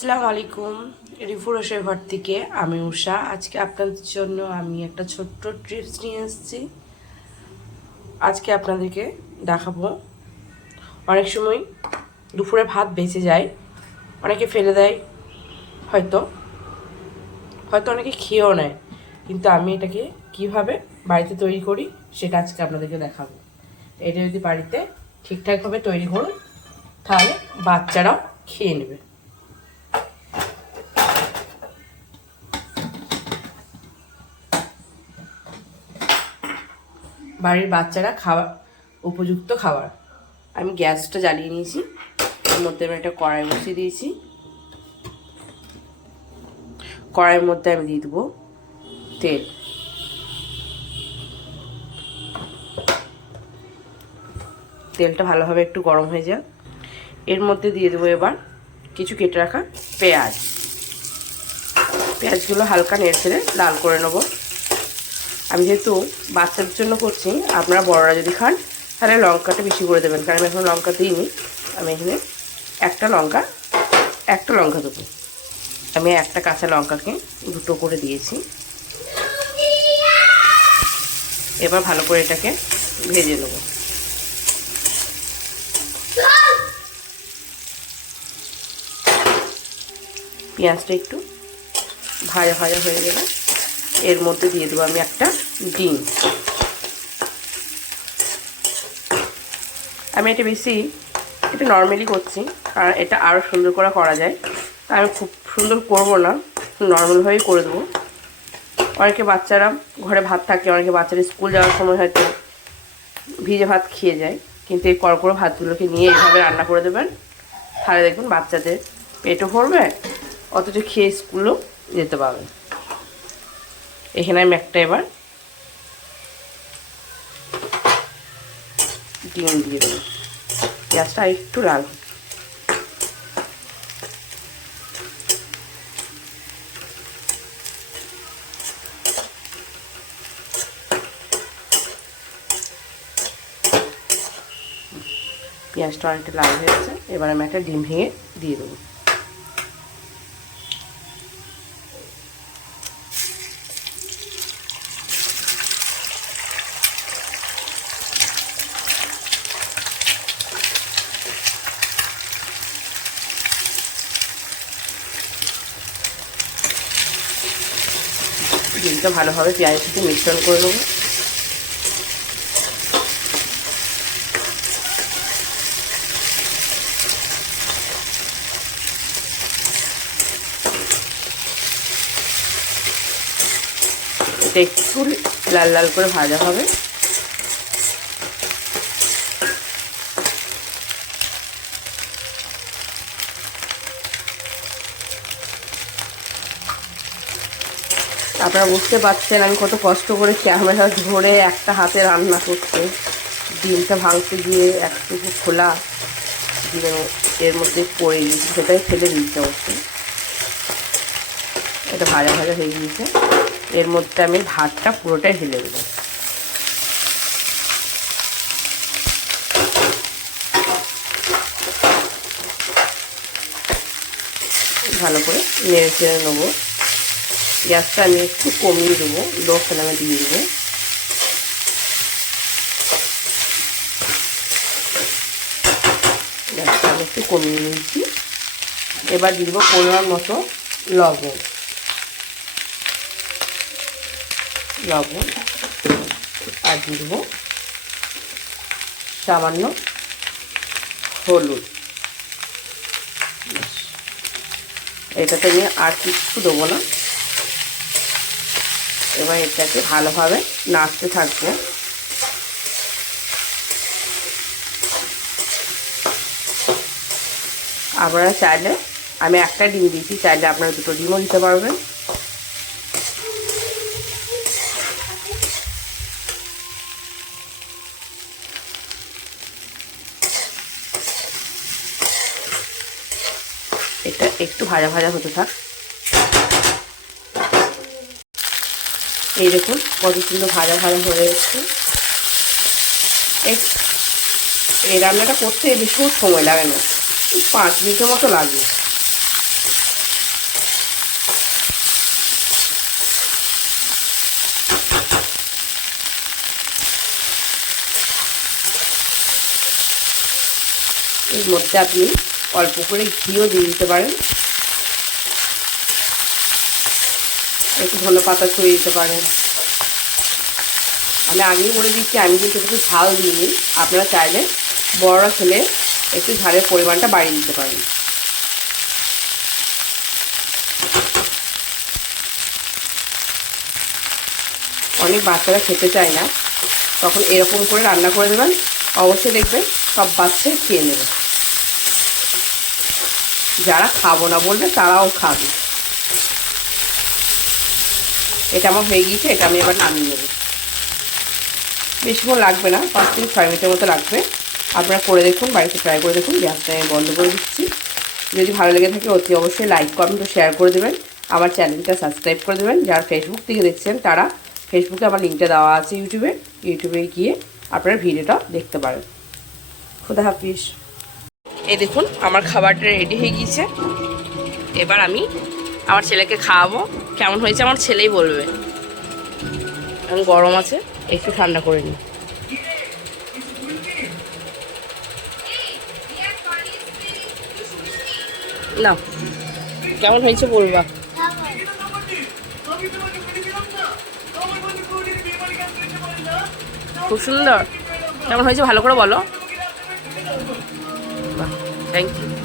আসসালামু আলাইকুম। রিফু রসের ঘর থেকে আমি উষা। আজকে আপনাদের জন্য আমি একটা ছোট্ট ট্রিপস নিয়ে এসেছি। আজকে আপনাদেরকে দেখাবো। অনেক সময় দুপুরে ভাত বেঁচে যায়, অনেকে ফেলে দেয়, হয়তো হয়তো অনেকে খেয়েও নেয়, কিন্তু আমি এটাকে কিভাবে বাড়িতে তৈরি করি সেটা আজকে আপনাদেরকে দেখাবো। এটা যদি বাড়িতে ঠিকঠাকভাবে তৈরি করুন তাহলে বাচ্চারাও খেয়ে নেবে। বাড়ির বাচ্চারা খাওয়া উপযুক্ত খাবার। আমি গ্যাসটা জ্বালিয়ে নিয়েছি, এর মধ্যে আমি একটা কড়াই বসিয়ে দিয়েছি। কড়াইয়ের মধ্যে আমি দিয়ে দেবো তেল। তেলটা ভালোভাবে একটু গরম হয়ে যাক। এর মধ্যে দিয়ে দেবো এবার কিছু কেটে রাখা পেঁয়াজ। পেঁয়াজগুলো হালকা নেড়ে ছেড়ে লাল করে নেব। আমি যেহেতু বাচ্চাদের জন্য করছি, আপনারা বড়রা যদি খান তাহলে লঙ্কাটা বেশি করে দেবেন, কারণ আমি এখন লঙ্কা দিইনি। আমি এখানে একটা লঙ্কা দেবো। আমি একটা কাঁচা লঙ্কাকে দুটো করে দিয়েছি। এবার ভালো করে এটাকে ভেজে নেব। পেঁয়াজটা একটু ভাজা ভাজা হয়ে গেলে এর মধ্যে দিয়ে দেবো আমি একটা ডিম। আমি এটা নর্মালি করছি, কারণ এটা আরও সুন্দর করে করা যায়। আমি খুব সুন্দর করব না, নর্মালভাবেই করে দেবো। অনেকে বাচ্চারা ঘরে ভাত থাকে, অনেকে বাচ্চারা স্কুল যাওয়ার সময় হয়তো ভিজে ভাত খেয়ে যায়, কিন্তু এই কড়কড়ো ভাতগুলোকে নিয়ে এইভাবে রান্না করে দেবেন, তাহলে দেখবেন বাচ্চাদের পেটও ভরবে, অথচ খেয়ে স্কুলও যেতে পারবে। এখানে আমি একটা এবার ডিম দিয়ে দেবো। পেঁয়াজটা একটু লাল। পেঁয়াজটা অনেকটা লাল হয়েছে, এবার আমি একটা ডিম ভেঙে দিয়ে দেবো। ডিমটা ভালোভাবে পেঁয়াজের সাথে মিশ্রণ করে নেবো। এটা একটু লাল লাল করে ভাজা হবে। আপনারা বুঝতে পারছেন আমি কত কষ্ট করে ক্যামেরা ধরে একটা হাতে রান্না করতে, ডিমটা ভাঙতে গিয়ে একটুকু খোলা ডিমের এর মধ্যে পড়ে গিয়েছে, সেটাই ফেলে দিতে হচ্ছে। এটা ভাজা ভাজা হয়ে গিয়েছে, এর মধ্যে আমি ভাতটা পুরোটাই ঢেলে দেব। ভালো করে নেড়ে চেড়ে নেবো। গ্যাসটা আমি একটু কমিয়ে দেবো, লো ফ্লেমে দিয়ে দেবো। গ্যাসটা আমি একটু কমিয়ে নিয়েছি। এবার দিয়ে দেবো পরিমাণ মতো লবণ। আর দিয়ে দেবো সামান্য হলুদ। এটাতে আমি আর কিছু দেবো না। এবার এটাকে ভালোভাবে নাড়তে থাকবো। আপনারা চাইলে, আমি একটা ডিম দিয়েছি, চাইলে আপনারা দুটো ডিমও দিতে পারবেন। এটা একটু ভাজা ভাজা হতে থাক। এই দেখুন কত সুন্দর ভাজা ভাজা হয়ে এসছে। এই রান্নাটা করতে বেশি সময় লাগে না, 5 মিনিটের মতো লাগে। এর মধ্যে আপনি অল্প করে ঘিও দিয়ে দিতে পারেন, একটু ধনে পাতা ছড়িয়ে দিতে পারেন। আমি আগেই বলে দিচ্ছি আমি কিন্তু একটু ঝাল দিইনি, আপনারা চাইলে বড়রা খেলে একটু ঝালের পরিমাণটা বাড়িয়ে দিতে পারেন। অনেক বাচ্চারা খেতে চায় না, তখন এরকম করে রান্না করে দেবেন, অবশ্যই দেখবেন সব বাচ্চাই খেয়ে নেবে। যারা খাবো না বলবে তারাও খাবে। এটা আমার হয়ে গিয়েছে, এটা আমি এবার নামিয়ে নেব। বেশিক্ষণ লাগবে না, 5 থেকে 6 মিনিটের মতো লাগবে। আপনারা করে দেখুন, বাড়িতে ট্রাই করে দেখুন। গ্যাসটা আমি বন্ধ করে দিচ্ছি। যদি ভালো লেগে থাকে অতি অবশ্যই লাইক, কমেন্ট ও শেয়ার করে দেবেন। আমার চ্যানেলটা সাবস্ক্রাইব করে দেবেন। যারা ফেসবুক থেকে দেখছেন তারা ফেসবুকে আমার লিঙ্কটা দেওয়া আছে ইউটিউবে গিয়ে আপনারা ভিডিওটা দেখতে পারেন। খুদা হাফিজ। এই দেখুন আমার খাবারটা রেডি হয়ে গিয়েছে। এবার আমি আমার ছেলেকে খাওয়াবো। কেমন হয়েছে আমার ছেলেই বলবে। এখন গরম আছে, একটু ঠান্ডা করে নিই। না কেমন হয়েছে বলবা। খুব সুন্দর। কেমন হয়েছে ভালো করে বলো। Thank you.